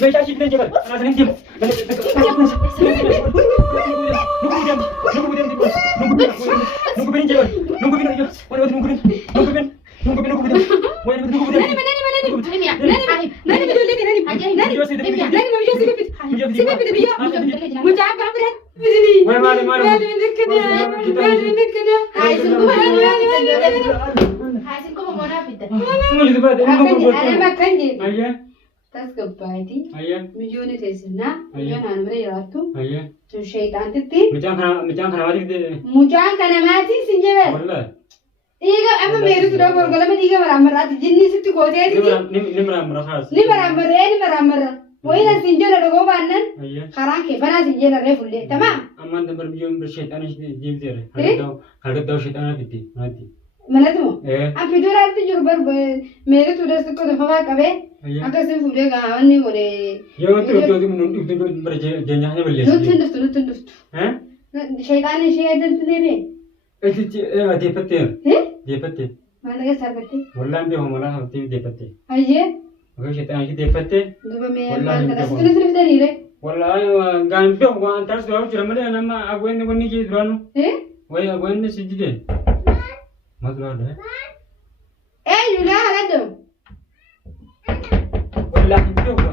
Meeshaa ishii bitan jedhan anaa sanin deemu. tasgabbaati mijoone teessina mijoon aanmira jiraattu shayxaantitti mucaan kana maatiif mucaan kana maatiin sin jebe dhiiga amma meerutu dha gorgolama dhiiga maraammarraati jinni sitti gooteetiti ni maraammarra wayina sin jela dhogoo baannan karaan kee banaa sin jela ree fullee tamaa ammaan dambar mijoon bir shayxaana deemteere hargaddaa'u shayxaana fitti maatti manatumo afiiduraatti jiru bar meerutu dha tokko tofafaa qabee akkasiin fuudhee gahawanni godhe yoo wanti hojjetu nun dhuftu bara jeenyaa hin balleessu nutti dhuftu shayxaan ishee eedantu deemee etichi deeffattee maal dhageessa argattee wallaan beeku malaa haftii deeffattee ayyee akka shayxaan ishee deeffattee duba mee maal kana sitti fidaniire wallaahi gaan beeku waan taas du'aa jira malee nama agweenni wanni jee duraanu wayi agweenni si jide maal duraadha eenyulaa haladho wallaahi beeku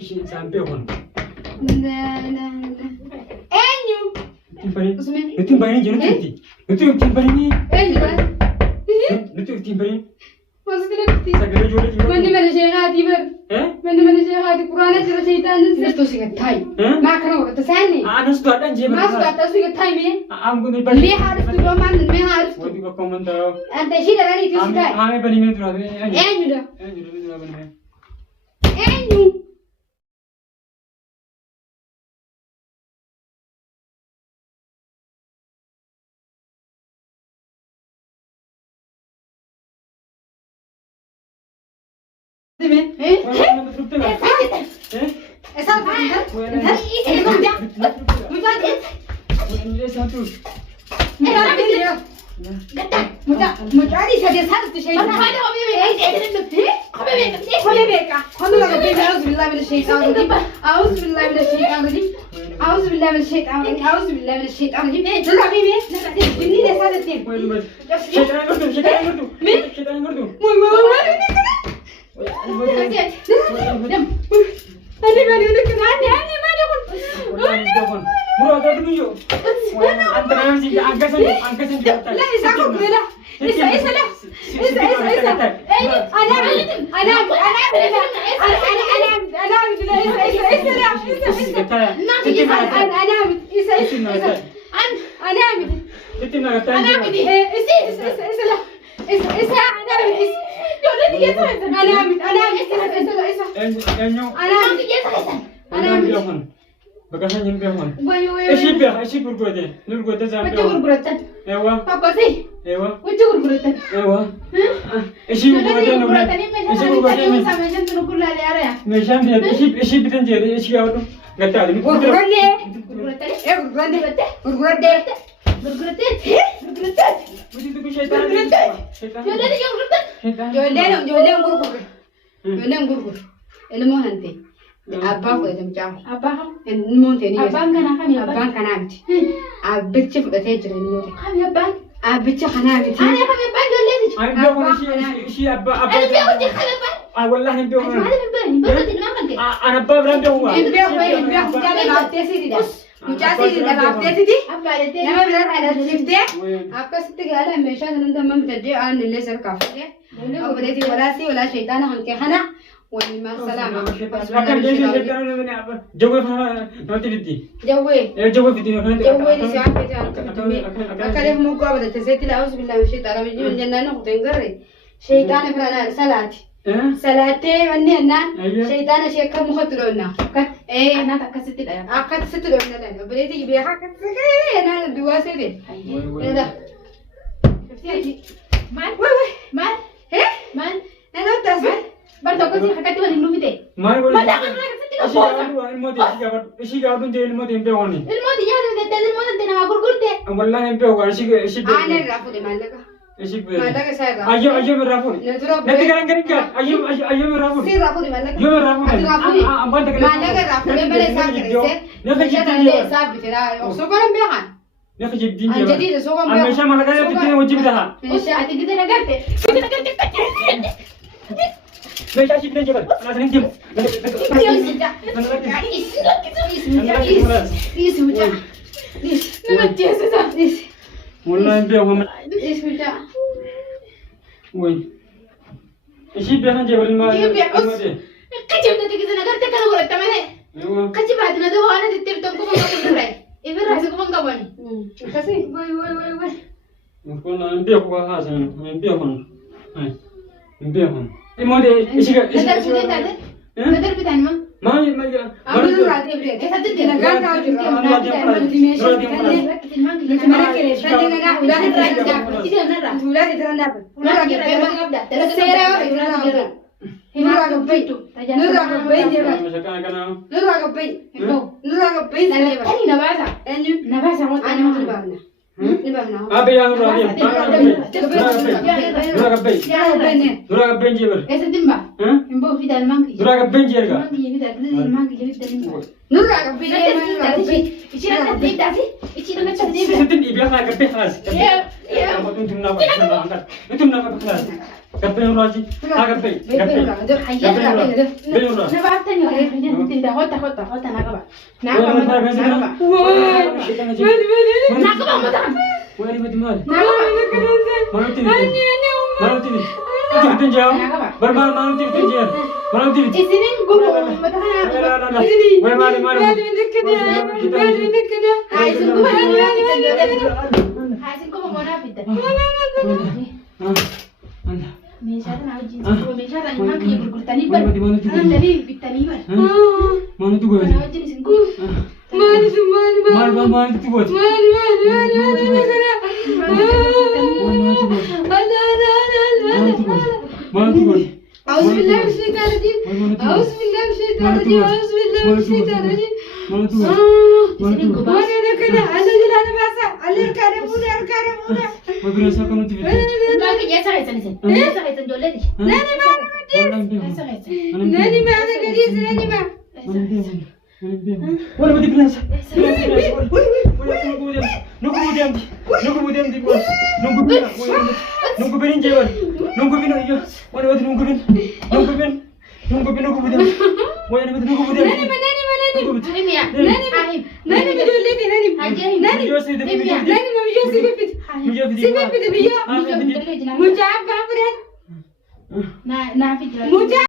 ishee isaan beeku eenyu nuti baay'ee jiru nuti baay'ee nuti baay'ee Maksudnya kiti. sagalee ijoollee jiru Manni mana sheekhaati bar. Manni mana sheekhaati quraana jira shayxaanis. Sirtuu si gataayi. Maa kana wakata saani. anas tuadhaan jeema Maa sugataa si gataayi mee. aangoon Mee haadhiftu doo maan mee haadhiftu. wanti bakka amantaa Anta ishii dhalanii itti si taa'e. haamee banii mee turaa Eenyudha. eenyu Eenyu. Bagasan yang berapa? Isi bergurau nurgurau sampai. Macam gurguran. Ewa. Apa sih? Ewa. Macam gurguran. Ewa. Isi bergurau nurgurau. Isi bergurau. Sama macam tu nukur lari area. Macam dia isi bitan jadi isi apa tu? Gata ada. Gurguran deh. Gurguran deh. Gurguran deh. Gurguran deh. Gurguran deh. Gurguran deh. Begitu tu syaitan. Syaitan. Jodoh dia gurguran. Jodoh gurgur. Jodoh gurgur. Ilmu hanti. Abang fudhate mucaa. Abbaa Ilmoon ta'e ni abbaan kanaa kami abbaan kanaa miti. Abbichi fudhatee jira ilmoo ta'e. kami abbaan? Abbicha kanaa miti. Ani kami abbaan ijoollee miti. Ay beekun isi abba. Ani beeku jira kami abbaan. Ay wallahi beekun. Maali min beekni bakka itti namaan kan ka'e. An abba biraa beekun. Hin beeku mucaa dhalaabtee siidha. Mucaa siidha dhalaabtee siti. Abbaa jettee. Nama biraa dhalaabsiftee. Akkasitti gaala meeshaa sanan damma bitadee aan illee sarkaa fuudhee. Obboleetii walaasii walaa shayxaana hanqee kana. Walimaa salaama. Akka jechuun shayxaana jawwee fana namatti fitti. Jawwee. Jawwee fitti. Jawwee ni siyaa fete akka def muka abada tesetti la auzu billahi shaytan rajim jannana kutengarre shaytan firana salati salate wanni anna shaytan shekka muhatulonna Ana akkasitti dha. akka sitti donna la beleti bi akka na duwa sede eda Maal? mal Maal? ana tas Bar tokko si akkatti waliin nu fide. Maal waliin? Mataa kan akkasitti qabu. Ishii gaafatuun jee ilmooti hin beekoni. Ilmooti nyaata gattee ilmoota itti nama gurgurte. Wallahi hin beeku ishii ana rafude malaga Ishik be. Mallaqa isaa irraa. Ayyo birrafun. Natti garangaringa. Ayyo birrafun. Si irraa fuudhi mallaqa. Yo birrafun. Ambaan takale. Mallaqa irraa fuudhee malee isaa kireessee. Nafa Ishee jibdin tanallee jeba. isaa bitira. Osoo kana beekan. Nafa jibdin jeba. Anjadiidha soo kan beekan. Ammeeshaa malakaa jibdin wajjin bitaha. Meeshaa Ati gite nagarte. Gite nagarte. Meeshaa jibdin jeba. Anaasin hin jibu. Wallahi be homa. Woi. Ishi be han jeba ma. Kacibda gite nagarte kana godhatta malee. Kacibaati na dawaa na tittirtan kuma ture. Ibirraa si kuma qabani. Akkasii. Wai. Kun an be ko ha san. An be hon. Ai. An be hon. Imode ishi ga. Nadar bute taate. Nadar bitani ma. Maal Amma irraa deebi'ee. Eessatti jira. Nagaa taa'u jirti. Nuti meeshaa kanneen. Nuti mana kireeffannee nagaa ulaan irraa hin dhaabne. Ulaan irraa hin dhaabne. Nurraa gabbee. Seera yoo irraa gabbee. Nurraa gabbee. Nurraa gabbee deebi'ee. Nurraa gabbee. Nurraa gabbee deebi'ee. Ani na baasa. Eenyu? Na baasa moo Ani ni baafna. Ni baafna. Abe ya nurraa deem. Nurraa gabbee. Nurraa gabbee jeber. Eessatti hin baa? Hin boo fidaan maan kiyya. Nurraa gabbee jerga. Maan kiyya fidaan maan kiyya fidaan hin baa. Nurraa gabbee deebi'ee. Isheen akka deebdaati. Isheen akka deebdaati. Sitin ibiya kana gabbee halas. Itu nama kelas. Gabbee nurraa ji. Ha gabbee. Gabbee. Gabbee nurraa. Na baatani waan tinda hota na qaba. Na qaba na qaba. Na qaba mata. Wari mati mal. Na qaba. Maluti. Maluti. Itu tinjau. Bermal maluti tinjau. Maluti. Isinin gumo mata kana. Wari mali mali. Haisin gumo Haisin gumo mona fidda. Meeshaa kana wajjin meeshaa kana maan kiyya gurgurtanii bar. Andanii bittanii bar. Maluti gue. Kana wajjin isin gumo. Malu tu buat. Malu tu buat. أعوذ بالله من الشيطان الرجيم. أعوذ بالله من الشيطان الرجيم. أعوذ بالله من الشيطان الرجيم. Malu tu buat. وانا كده الذي لا نبأس عليه الكريمون الكريمون. Mau berasa kamu tu. Maan kiyya saraysan isin. Saraysan ijoolleeti. ناني ما Saraysan. ناني ما أنا قديس ناني ما. Wala mati bilang. Nunggu berin jawan. Nunggu bin iyo. Wala mati nunggu bin. Nunggu bin. Wala mati nunggu bin. Himiya. Ahim. ناني بدون لدي ناني. Hajjahim. ناني ناني ما بيجوا سيبت. سيبت بيجوا. مجاب بعبران. Naa fidra. مجاب